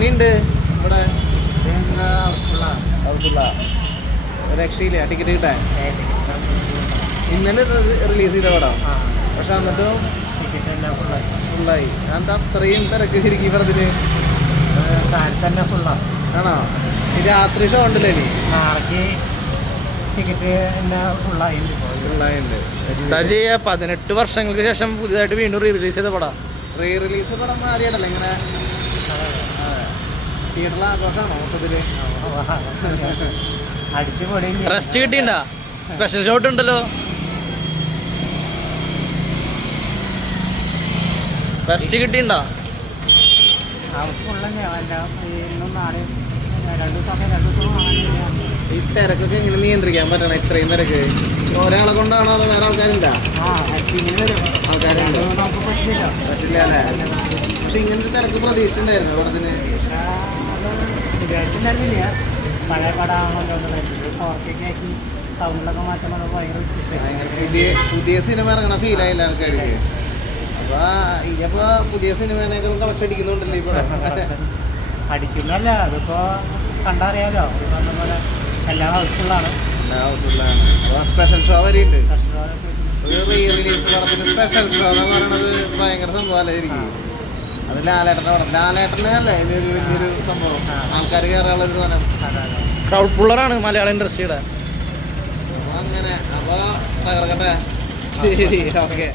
എങ്ങനെയുണ്ട് ഇവിടെ? ഹൗസുള്ള രക്ഷയില്ല ടിക്കറ്റ് കിട്ടാൻ. ഇന്നലെ റിലീസ് ചെയ്ത പടം, പക്ഷെ എന്നിട്ടും ഫുള്ളായി. എന്താ അത്രയും തിരക്ക് ശരിക്കും പടത്തിന്? ആണോ? ഈ രാത്രി ഷോ ഉണ്ടല്ലോ ഇനി? എന്താ ചെയ്യാ, 18 വർഷങ്ങൾക്ക് ശേഷം പുതിയതായിട്ട് വീണ്ടും റീ റിലീസ് ചെയ്ത പടം. റീ റിലീസ് പടം മാറിയാണല്ലോ ഇങ്ങനെ. തിയേറ്ററിൽ ആഘോഷമാണോ മൊത്തത്തില്? റെസ്റ്റ് കിട്ടിണ്ടാ? സ്പെഷ്യൽ ഷോട്ട് ഉണ്ടല്ലോ. റെസ്റ്റ് കിട്ടിണ്ടാ? ഈ തിരക്കൊക്കെ എങ്ങനെ നിയന്ത്രിക്കാൻ പറ്റണം? ഇത്രയും തിരക്ക് ഒരാളെ കൊണ്ടാണോ അതോ വേറെ ആൾക്കാരുണ്ടോ? ആൾക്കാരുണ്ട്, പറ്റില്ല അല്ലേ? പക്ഷെ ഇങ്ങനത്തെ തിരക്ക് പ്രതീക്ഷ ഉണ്ടായിരുന്നു പടത്തിന്? പുതിയ സിനിമ ഇറങ്ങണ ഫീലായില്ല ആൾക്കാർക്ക്. അപ്പൊ ഇനിയപ്പോ പുതിയ സിനിമേനേക്കാളും കളക്ഷൻ അടിക്കുന്നുണ്ടല്ലോ ഈ പടം. അടിക്കുന്നല്ല, അതിപ്പോ കണ്ടറിയാലോ. എല്ലാ ഹൗസ്ഫുള്ളാണ്. അപ്പൊ സ്പെഷ്യൽ ഷോ വരെയുണ്ട്. ഒരു റീ റിലീസ് പടത്തിന് സ്പെഷ്യൽ ഷോ എന്ന് പറയണത് ഭയങ്കര സംഭവമല്ലായിരിക്കും. അത് ലാലേട്ടൻ്റെ പടം. ലാലേട്ടൻ്റെ അല്ലേ ഇതൊരു വലിയൊരു സംഭവം, ആൾക്കാർ കയറാനുള്ളൊരു സാധനം. ക്രൗഡ് പുള്ളറാണ് മലയാള ഇൻഡസ്ട്രിയുടെ. അപ്പൊ അങ്ങനെ, അപ്പൊ തകർക്കട്ടെ. ശരി, ഓക്കെ.